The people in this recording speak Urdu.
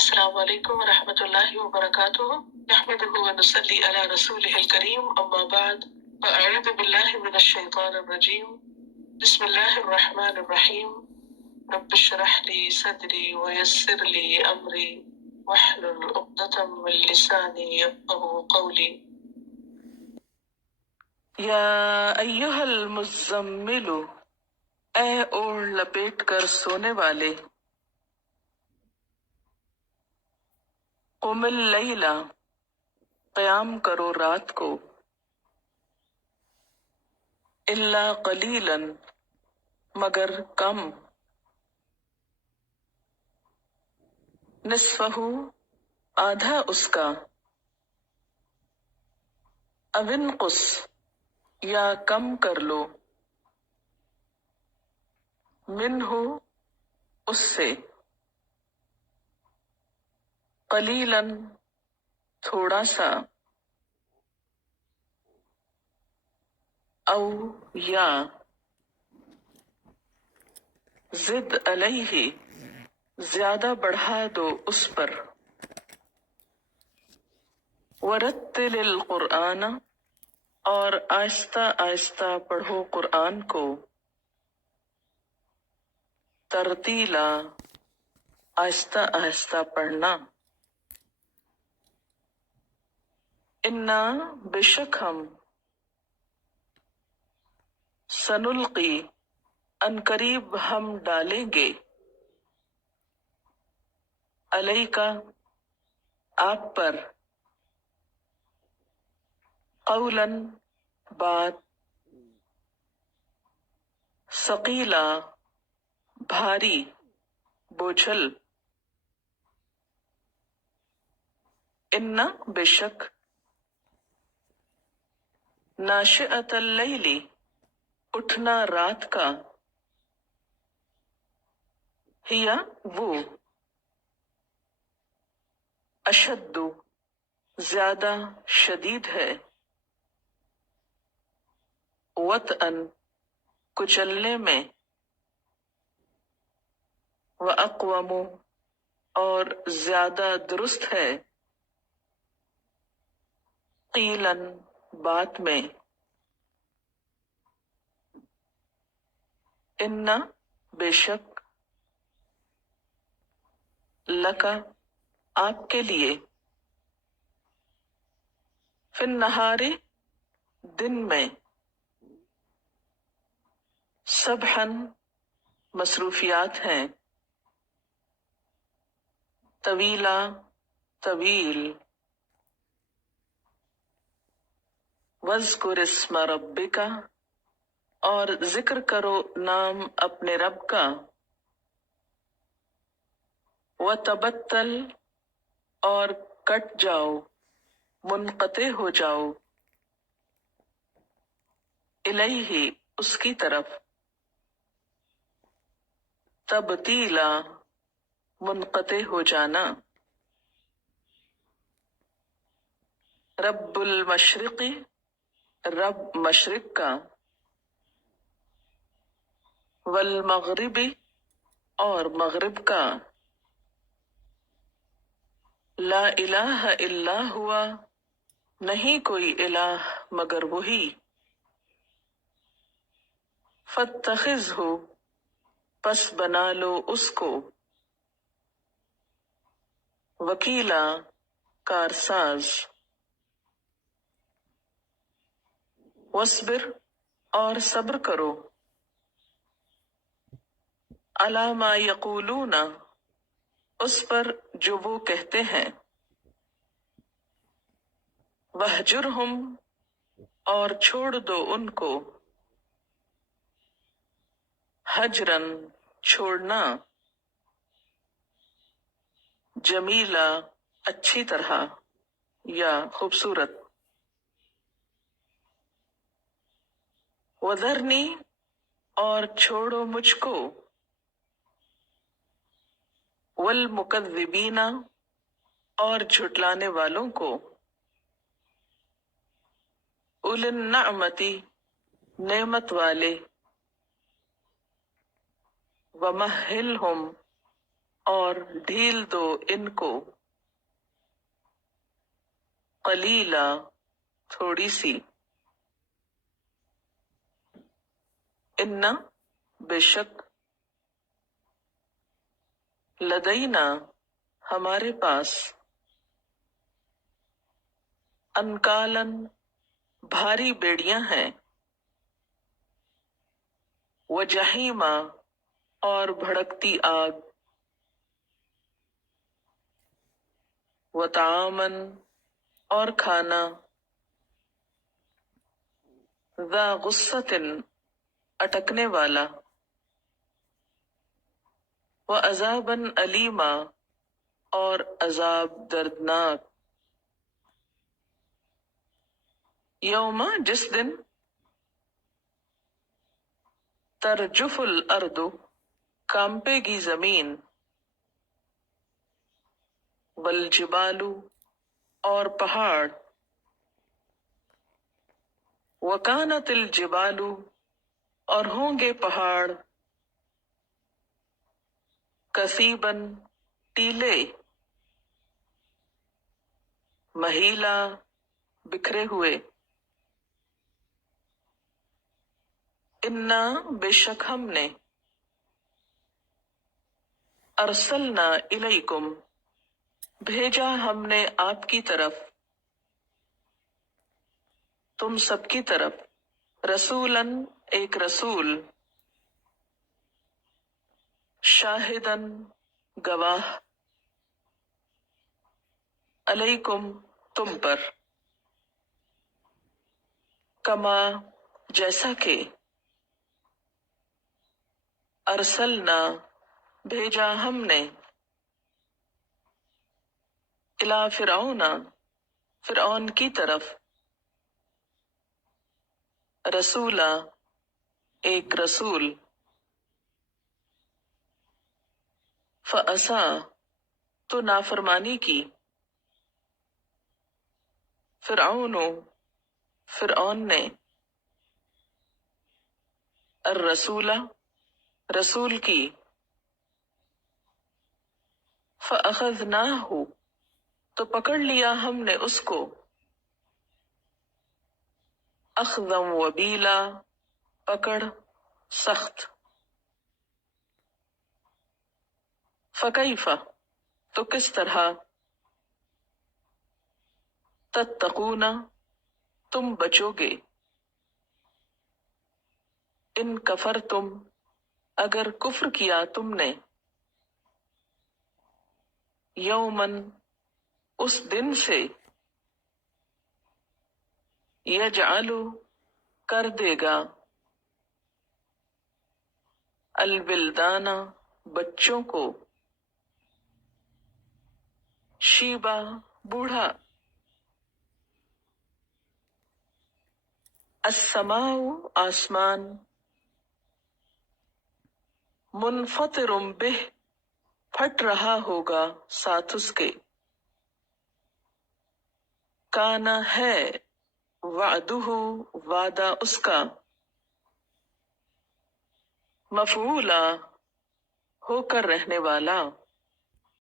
السلام علیکم ورحمۃ اللہ وبرکاتہ نحمده ونصلی علی رسولہ الکریم اما بعد فاعوذ باللہ من الشیطان الرجیم بسم اللہ الرحمن الرحیم رب اشرح لی صدری ویسر لی امری واحلل عقدۃ من لسانی یفقهوا قولی یا ایہا المزمل، اے اوڑھ لپیٹ کر سونے والے، قم اللیل، قیام کرو رات کو، الا قلیلا، مگر کم، نصفہ، آدھا اس کا، او انقص، یا کم کر لو، منہ، اس سے، قلیلا، تھوڑا سا، او یا، زد علیہ، زیادہ بڑھا دو اس پر، ورتل القرآن، اور آہستہ آہستہ پڑھو قرآن کو، ترتیلا، آہستہ آہستہ پڑھنا، انا، بے شک ہم، سنلقی، عنقریب ہم ڈالیں گے، علیکا، آپ پر، قولا، بات، ثقیلا، بھاری، بوجھل، انا، بے شک، ناشئۃ اللیل، اٹھنا رات کا، ہیا، وہ، اشد، زیادہ شدید ہے، وطئن، کچلنے میں، واقوم، اور زیادہ درست ہے، قیلاً، بات میں، انا، بے شک، لکا، آپ کے لیے، فی النہار، دن میں، سبحاً، مصروفیات ہیں، طویلا، طویل، واذکر اسم ربک، اور ذکر کرو نام اپنے رب کا، وتبتل، اور کٹ جاؤ، منقطع ہو جاؤ، الیہ، اس کی طرف، تبتیلا، منقطع ہو جانا، رب المشرق، رب مشرق کا، والمغرب، اور مغرب کا، لا الہ الا ہوا، نہیں کوئی الہ مگر وہی، فاتخذہ، پس بنا لو اس کو، وکیلا، کارساز، واصبر، اور صبر کرو، علی ما یقولون، اس پر جو وہ کہتے ہیں، وہجرہم، اور چھوڑ دو ان کو، ہجرن، چھوڑنا، جمیلا، اچھی طرح یا خوبصورت، وذرنی، اور چھوڑو مجھ کو، والمکذبین، اور جھٹلانے والوں کو، اولی النعمتی، نعمت والے، ومہلہم، اور ڈھیل دو ان کو، قلیلا تھوڑی سی، انا بے شک، لدینا ہمارے پاس، انکالن بھاری بیڑیاں ہیں، وجحیما اور بھڑکتی آگ، وطعامن اور کھانا، ذا غصتن اٹکنے والا، وعذابن علیما اور عذاب دردناک، یوم جس دن، ترجف الارض کانپے گی زمین، والجبال اور پہاڑ، وکانت الجبال اور ہوں گے پہاڑ، کثیبن ٹیلے، مہیلا بکھرے ہوئے، انا بے شک ہم نے، ارسلنا الیکم بھیجا ہم نے آپ کی طرف، تم سب کی طرف، رسولن ایک رسول، شاہدن گواہ، علیکم تم پر، کما جیسا کہ، ارسلنا بھیجا ہم نے، الی فرعون فرعون کی طرف، رسولا ایک رسول، فعصا تو نافرمانی کی، فرعون فرعون نے، الرسول رسول کی، فاخذناہ تو پکڑ لیا ہم نے اس کو، اخذا وبیلا پکڑ سخت، فکیف تو کس طرح، تتقون تم بچو گے، ان کفرتم اگر کفر کیا تم نے، یومن اس دن سے، یجعل کر دے گا، الولدان بچوں کو، شیبا بوڑھا، السماء آسمان، منفطر بہ پھٹ رہا ہوگا ساتھ اس کے، کانا ہے وعدہ وعدہ اس کا، مفعولا ہو کر رہنے والا،